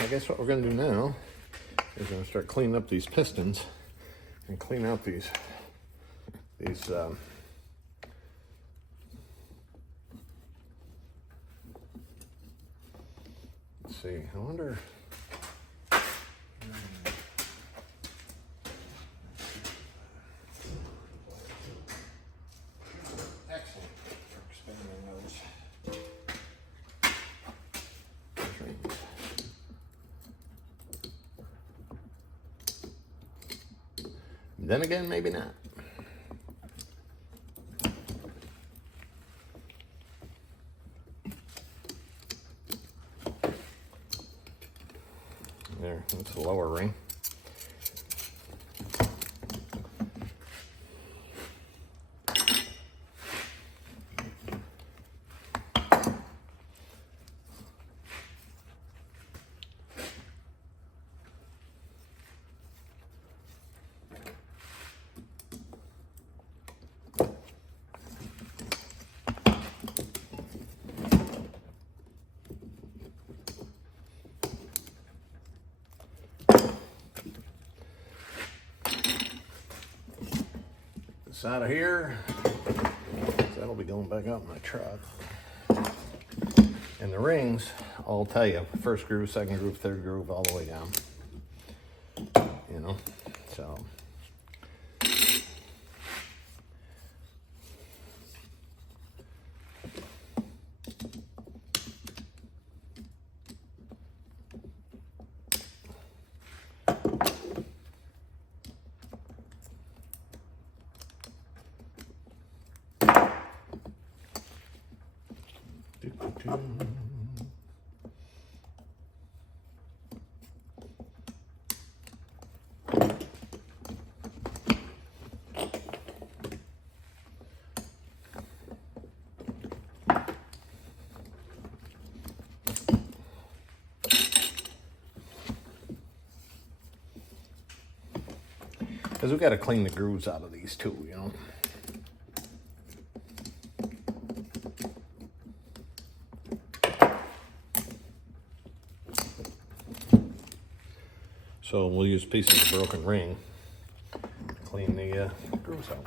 I guess what we're going to do now is going to start cleaning up these pistons and clean out these let's see, I wonder. Excellent for expanding those rings. Then again, maybe not. There, that's the lower ring. Out of here, so that'll be going back up in my truck. And the rings, I'll tell you, first groove, second groove, third groove, all the way down. You know, so. Because we've got to clean the grooves out of these too, you know. So we'll use pieces of broken ring to clean the grooves out.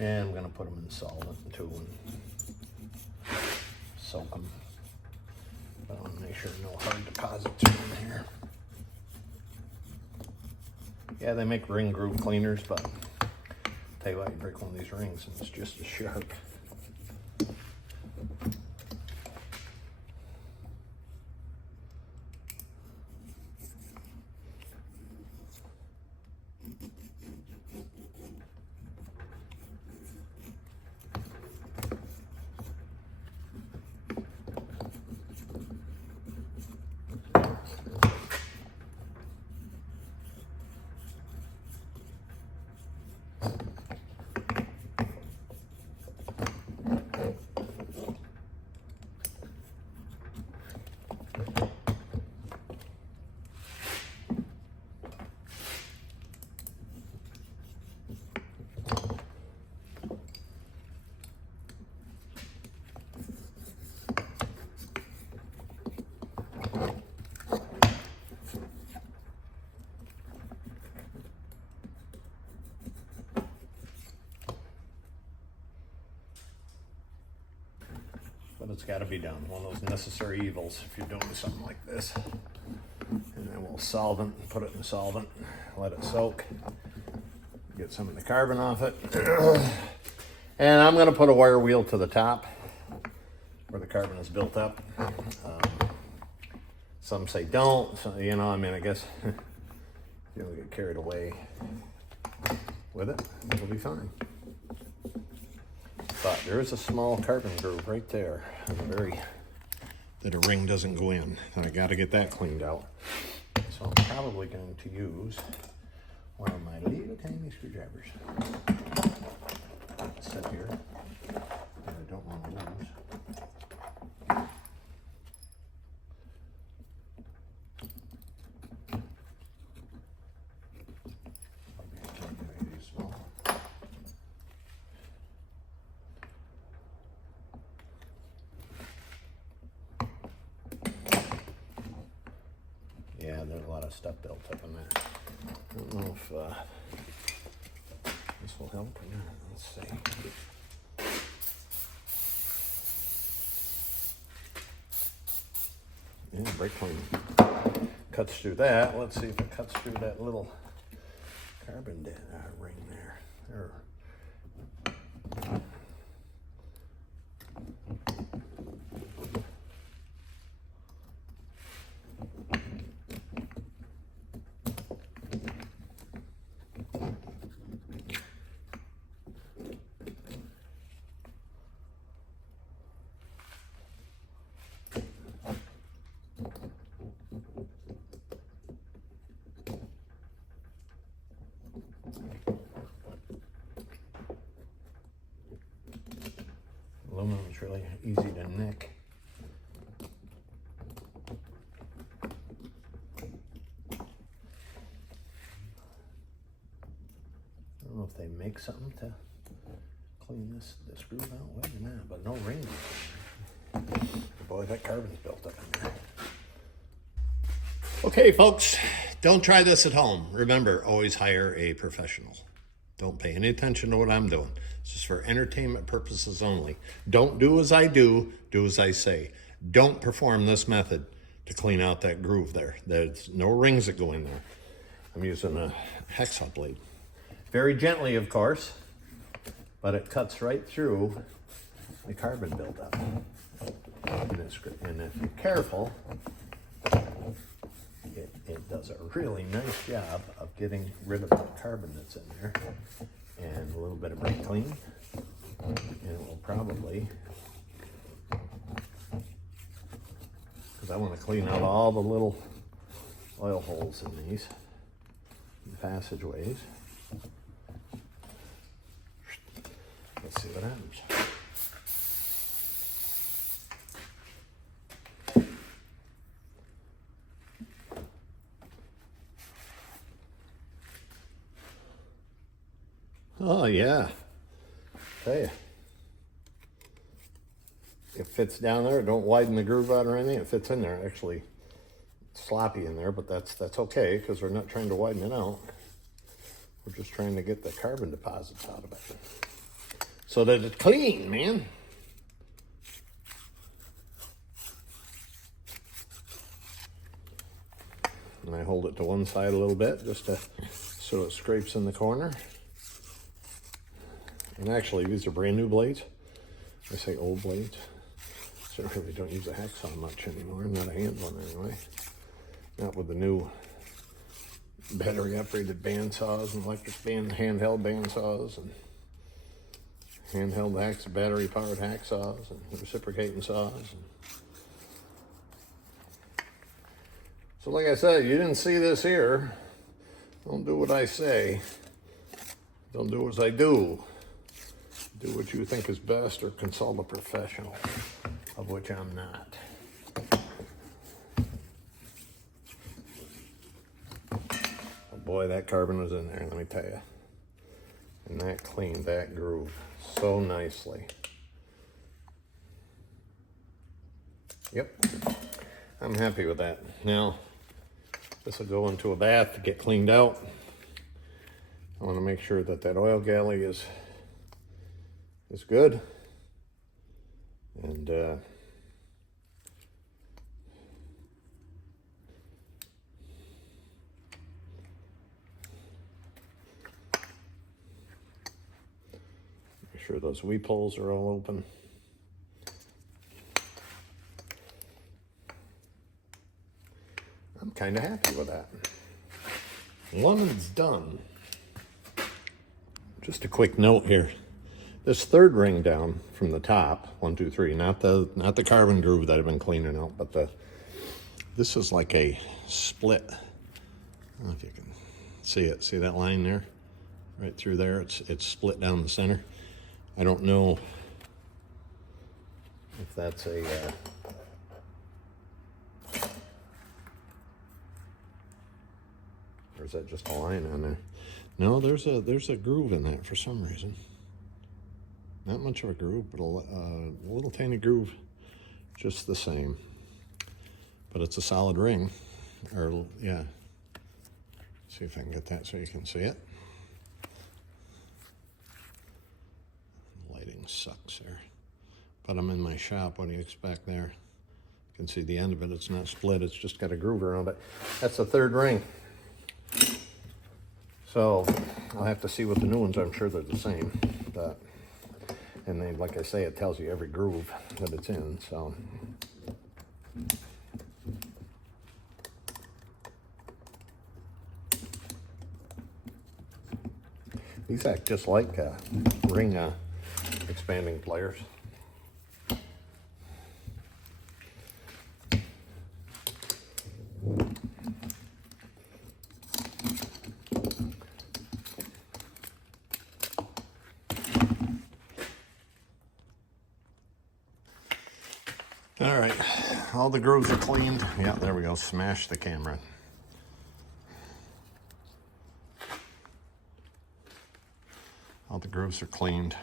And I'm going to put them in solvent too and soak them. But I want to make sure no hard deposits are in here. Yeah, they make ring groove cleaners, but tell you what, you break one of these rings and it's just as sharp. But it's got to be done. One of those necessary evils if you're doing something like this. And then we'll solvent, put it in solvent, let it soak, get some of the carbon off it. And I'm going to put a wire wheel to the top where the carbon is built up. Some say don't, so, you know, I mean, I guess you don't get carried away with it, it'll be fine. But there is a small carbon groove right there on the very, that a ring doesn't go in. And I got to get that cleaned out. So I'm probably going to use one of my little tiny screwdrivers. Set here. And I don't want to lose. I'll be taking stuff built up in there. I don't know if this will help or not. Let's see. Yeah, brake clean cuts through that. Let's see if it cuts through that little carbon ring there. There. Aluminum is really easy to nick. I don't know if they make something to clean this groove out with or not, but no rings. Boy, that carbon's built up in there. Okay, folks, don't try this at home. Remember, always hire a professional. Don't pay any attention to what I'm doing. This is for entertainment purposes only. Don't do as I do, do as I say. Don't perform this method to clean out that groove there. There's no rings that go in there. I'm using a hacksaw blade. Very gently, of course, but it cuts right through the carbon buildup. And if you're careful, it does a really nice job of getting rid of the carbon that's in there. And a little bit of brake clean, and it will probably, because I want to clean out all the little oil holes in these passageways. Let's see what happens. Oh yeah, tell you, it fits down there. Don't widen the groove out or anything. It fits in there. Actually, it's sloppy in there, but that's okay because we're not trying to widen it out. We're just trying to get the carbon deposits out of it so that it's clean, man. And I hold it to one side a little bit just so it scrapes in the corner. And actually, these are brand new blades. I say old blades. So I really don't use a hacksaw much anymore. Not a hand one anyway. Not with the new battery operated band saws and handheld band saws and handheld battery powered hacksaws and reciprocating saws. So like I said, you didn't see this here. Don't do what I say. Don't do as I do. Do what you think is best or consult a professional, of which I'm not. Oh boy, that carbon was in there, let me tell you. And that cleaned that groove so nicely. Yep, I'm happy with that. Now, this will go into a bath to get cleaned out. I want to make sure that that oil galley is good, and make sure those weep holes are all open. I'm kind of happy with that. One is done. Just a quick note here. This third ring down from the top, 1, 2, 3, not the carbon groove that I've been cleaning out, but this is like a split. I don't know if you can see it. See that line there? Right through there. It's split down the center. I don't know if that's a or is that just a line on there? No, there's a groove in that for some reason. Not much of a groove, but a little tiny groove, just the same. But it's a solid ring, or yeah, See if I can get that so you can see it. Lighting sucks there. But I'm in my shop. What do you expect there? You can see the end of it. It's not split. It's just got a groove around it. That's the third ring. So I'll have to see what the new ones. I'm sure they're the same. But, and then, like I say, it tells you every groove that it's in. So. These act just like ring expanding pliers. All right, all the grooves are cleaned. Yeah, there we go. Smash the camera. All the grooves are cleaned.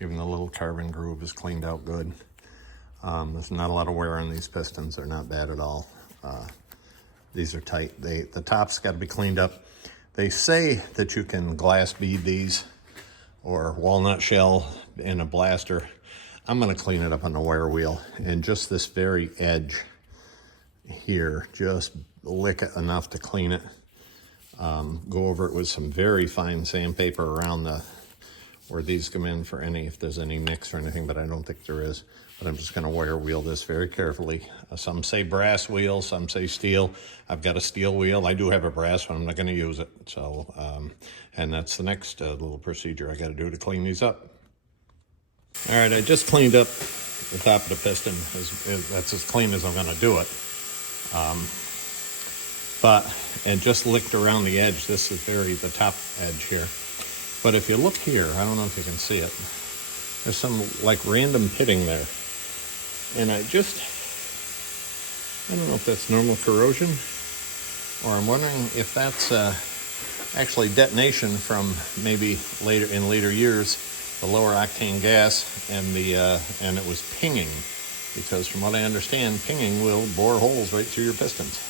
Even the little carbon groove is cleaned out good. There's not a lot of wear on these pistons. They're not bad at all. These are tight. The top's got to be cleaned up. They say that you can glass bead these or walnut shell in a blaster. I'm going to clean it up on the wire wheel, and just this very edge here, just lick it enough to clean it. Go over it with some very fine sandpaper around where these come in for if there's any nicks or anything, but I don't think there is. But I'm just going to wire wheel this very carefully. Some say brass wheel, some say steel. I've got a steel wheel. I do have a brass one. I'm not going to use it. So, and that's the next little procedure I got to do to clean these up. All right, I just cleaned up the top of the piston. That's as clean as I'm going to do it. And just licked around the edge. This is the top edge here. But if you look here, I don't know if you can see it. There's some like random pitting there. And I don't know if that's normal corrosion, or I'm wondering if that's actually detonation from maybe later years, the lower octane gas, and it was pinging, because from what I understand, pinging will bore holes right through your pistons.